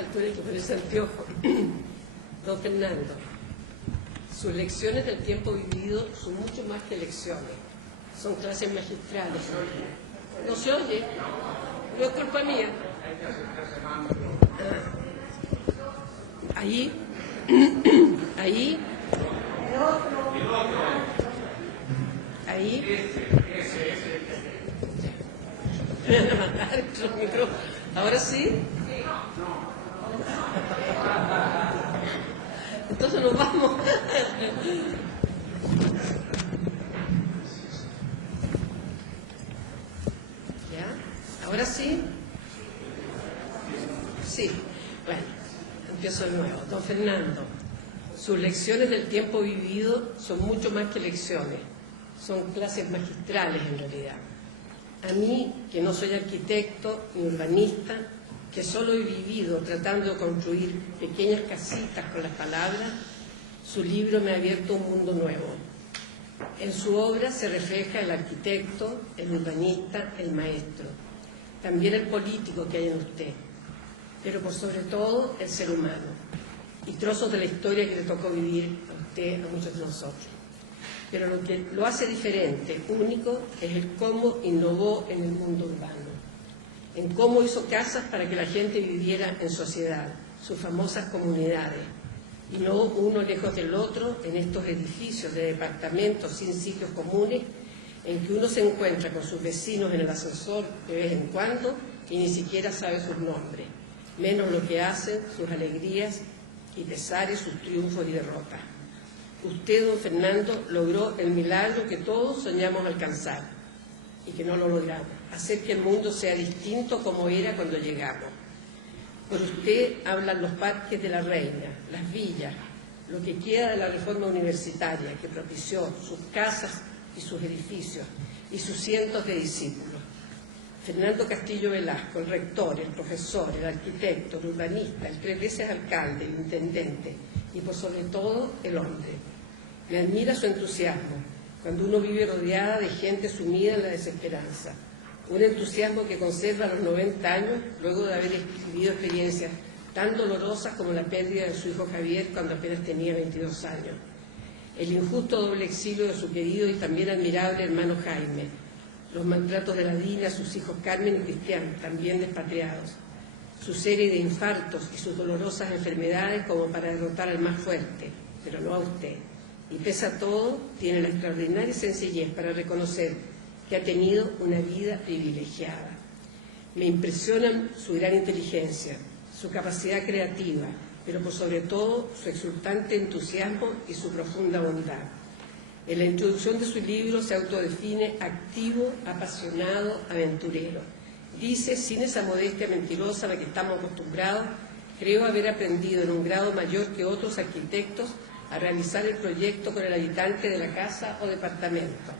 esta altura hay que ponerse anteojo. Don Fernando, sus lecciones del tiempo vivido son mucho más que lecciones, son clases magistrales. ¿No se oye? No es culpa mía. Ahí, ahí, ahí. Me van a matar el micrófono. ¿Ahora sí? Entonces nos vamos. ¿Ya? ¿Ahora sí? Sí. Bueno, empiezo de nuevo. Don Fernando, sus lecciones del tiempo vivido son mucho más que lecciones. Son clases magistrales en realidad. A mí, que no soy arquitecto ni urbanista, que solo he vivido tratando de construir pequeñas casitas con las palabras, su libro me ha abierto un mundo nuevo. En su obra se refleja el arquitecto, el urbanista, el maestro, también el político que hay en usted, pero por sobre todo el ser humano, y trozos de la historia que le tocó vivir a usted, a muchos de nosotros. Pero lo que lo hace diferente, único, es el cómo innovó en el mundo urbano, en cómo hizo casas para que la gente viviera en sociedad, sus famosas comunidades, y no uno lejos del otro en estos edificios de departamentos sin sitios comunes, en que uno se encuentra con sus vecinos en el ascensor de vez en cuando y ni siquiera sabe sus nombres, menos lo que hacen, sus alegrías y pesares, sus triunfos y derrotas. Usted, don Fernando, logró el milagro que todos soñamos alcanzar y que no lo logramos, hacer que el mundo sea distinto como era cuando llegamos. Por usted hablan los parques de la Reina, las villas, lo que queda de la reforma universitaria que propició, sus casas y sus edificios y sus cientos de discípulos. Fernando Castillo Velasco, el rector, el profesor, el arquitecto, el urbanista, el 3 veces alcalde, el intendente y por sobre todo el hombre. Me admira su entusiasmo cuando uno vive rodeada de gente sumida en la desesperanza. Un entusiasmo que conserva a los 90 años luego de haber vivido experiencias tan dolorosas como la pérdida de su hijo Javier cuando apenas tenía 22 años. El injusto doble exilio de su querido y también admirable hermano Jaime. Los maltratos de la Dina a sus hijos Carmen y Cristian, también despatriados. Su serie de infartos y sus dolorosas enfermedades como para derrotar al más fuerte, pero no a usted. Y pese a todo, tiene la extraordinaria sencillez para reconocer que ha tenido una vida privilegiada. Me impresionan su gran inteligencia, su capacidad creativa, pero por sobre todo su exultante entusiasmo y su profunda bondad. En la introducción de su libro se autodefine activo, apasionado, aventurero. Dice, sin esa modestia mentirosa a la que estamos acostumbrados, creo haber aprendido en un grado mayor que otros arquitectos a realizar el proyecto con el habitante de la casa o departamento,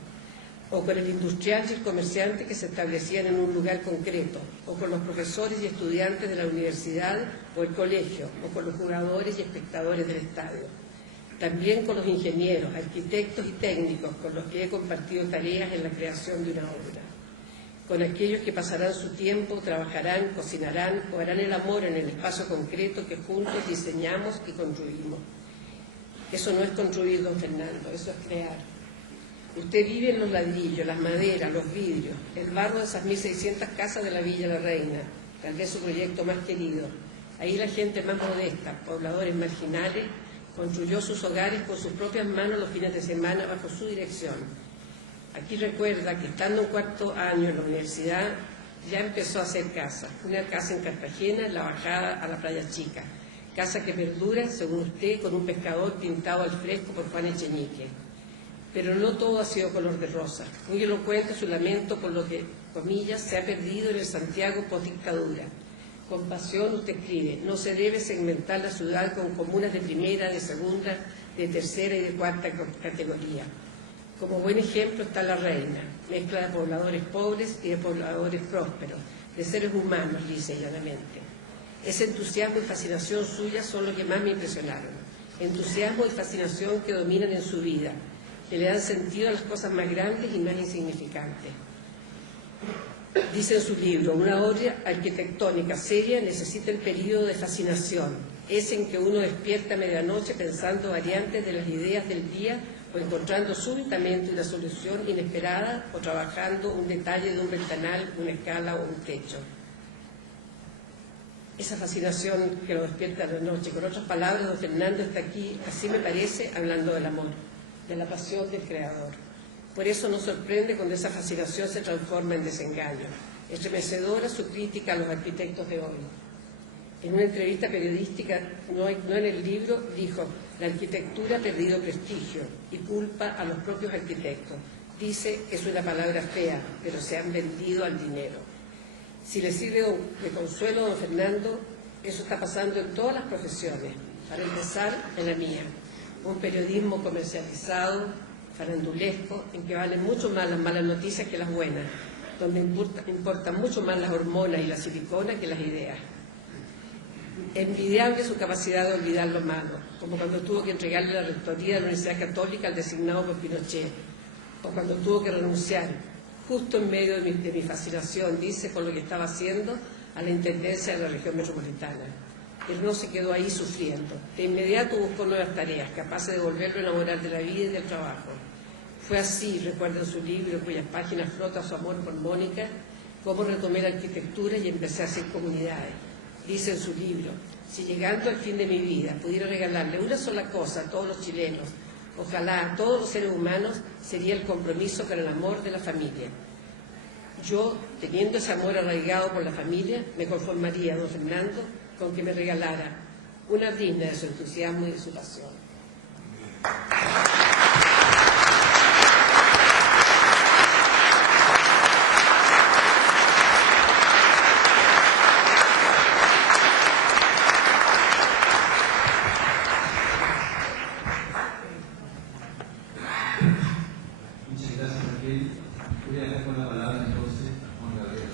o con el industrial y el comerciante que se establecían en un lugar concreto, o con los profesores y estudiantes de la universidad o el colegio, o con los jugadores y espectadores del estadio. También con los ingenieros, arquitectos y técnicos con los que he compartido tareas en la creación de una obra. Con aquellos que pasarán su tiempo, trabajarán, cocinarán o harán el amor en el espacio concreto que juntos diseñamos y construimos. Eso no es construir, don Fernando, eso es crear. Usted vive en los ladrillos, las maderas, los vidrios, el barro de esas 1.600 casas de la Villa La Reina, tal vez su proyecto más querido. Ahí la gente más modesta, pobladores marginales, construyó sus hogares con sus propias manos los fines de semana bajo su dirección. Aquí recuerda que estando en 4º año en la universidad, ya empezó a hacer casa. Una casa en Cartagena, en la bajada a la Playa Chica. Casa que perdura, según usted, con un pescador pintado al fresco por Juan Echeñique. Pero no todo ha sido color de rosa. Muy elocuente su lamento por lo que, comillas, se ha perdido en el Santiago post-dictadura. Con pasión usted escribe, no se debe segmentar la ciudad con comunas de primera, de segunda, de tercera y de cuarta categoría. Como buen ejemplo está La Reina, mezcla de pobladores pobres y de pobladores prósperos, de seres humanos, dice llanamente. Ese entusiasmo y fascinación suya son lo que más me impresionaron. Entusiasmo y fascinación que dominan en su vida, que le dan sentido a las cosas más grandes y más insignificantes. Dice en su libro, una obra arquitectónica seria necesita el periodo de fascinación, es en que uno despierta a medianoche pensando variantes de las ideas del día o encontrando súbitamente una solución inesperada o trabajando un detalle de un ventanal, una escala o un techo. Esa fascinación que lo despierta a la noche. Con otras palabras, don Fernando está aquí, así me parece, hablando del amor, de la pasión del Creador. Por eso nos sorprende cuando esa fascinación se transforma en desengaño. Estremecedora su crítica a los arquitectos de hoy. En una entrevista periodística, no en el libro, dijo: la arquitectura ha perdido prestigio y culpa a los propios arquitectos. Dice, es una palabra fea, pero se han vendido al dinero. Si le sirve de consuelo a don Fernando, eso está pasando en todas las profesiones. Para empezar, en la mía. Un periodismo comercializado, farandulesco, en que valen mucho más las malas noticias que las buenas, donde importan mucho más las hormonas y la silicona que las ideas. Envidiable su capacidad de olvidar lo malo, como cuando tuvo que entregarle la rectoría de la Universidad Católica al designado por Pinochet, o cuando tuvo que renunciar, justo en medio de mi fascinación, dice, por lo que estaba haciendo, a la Intendencia de la región metropolitana. Él no se quedó ahí sufriendo. De inmediato buscó nuevas tareas, capaces de volverlo a enamorar de la vida y del trabajo. Fue así, recuerda en su libro, cuyas páginas flota su amor por Mónica, cómo retomé la arquitectura y empecé a hacer comunidades. Dice en su libro, si llegando al fin de mi vida pudiera regalarle una sola cosa a todos los chilenos, ojalá a todos los seres humanos, sería el compromiso con el amor de la familia. Yo, teniendo ese amor arraigado por la familia, me conformaría, don Fernando, con que me regalara una brisna de su entusiasmo y de su pasión. Muchas gracias, Raquel. Voy a dejar con la palabra entonces a Juan Gabriel.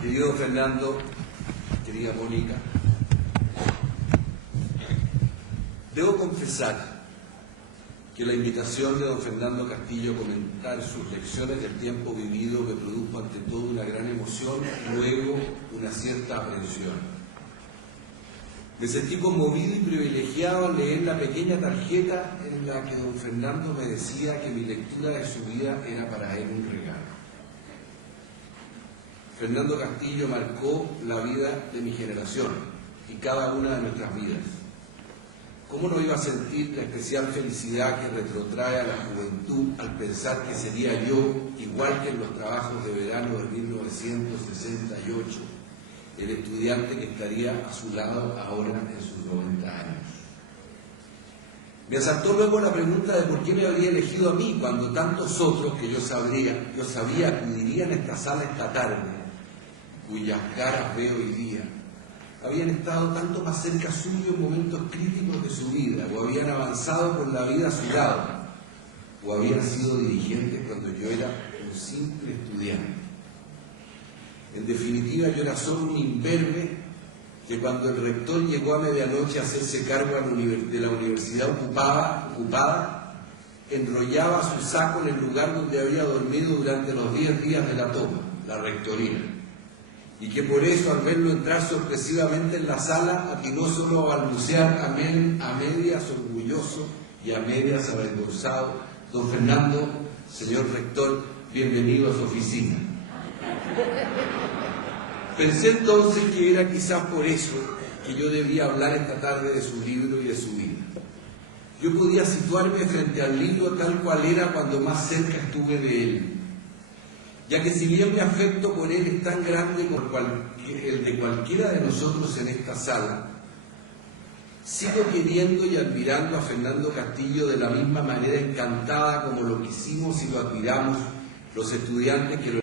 Querido Fernando, querida Mónica, debo confesar que la invitación de don Fernando Castillo a comentar sus lecciones del tiempo vivido me produjo ante todo una gran emoción y luego una cierta aprensión. Me sentí conmovido y privilegiado al leer la pequeña tarjeta en la que don Fernando me decía que mi lectura de su vida era para él un regalo. Fernando Castillo marcó la vida de mi generación y cada una de nuestras vidas. ¿Cómo no iba a sentir la especial felicidad que retrotrae a la juventud al pensar que sería yo, igual que en los trabajos de verano de 1968, el estudiante que estaría a su lado ahora en sus 90 años? Me asaltó luego la pregunta de por qué me habría elegido a mí cuando tantos otros que yo sabía acudirían a esta sala esta tarde, cuyas caras veo hoy día, habían estado tanto más cerca suyo en momentos críticos de su vida, o habían avanzado por la vida a su lado, o habían sido dirigentes cuando yo era un simple estudiante. En definitiva, yo era solo un imberbe que cuando el rector llegó a medianoche a hacerse cargo de la universidad ocupada, enrollaba su saco en el lugar donde había dormido durante los 10 días de la toma, la rectoría. Y que por eso, al verlo entrar sorpresivamente en la sala, atinó solo a balbucear a medias orgulloso y a medias avergonzado: don Fernando, señor rector, bienvenido a su oficina. Pensé entonces que era quizás por eso que yo debía hablar esta tarde de su libro y de su vida. Yo podía situarme frente al libro tal cual era cuando más cerca estuve de él, ya que si bien mi afecto por él es tan grande como el de cualquiera de nosotros en esta sala, sigo queriendo y admirando a Fernando Castillo de la misma manera encantada como lo quisimos y lo admiramos los estudiantes que lo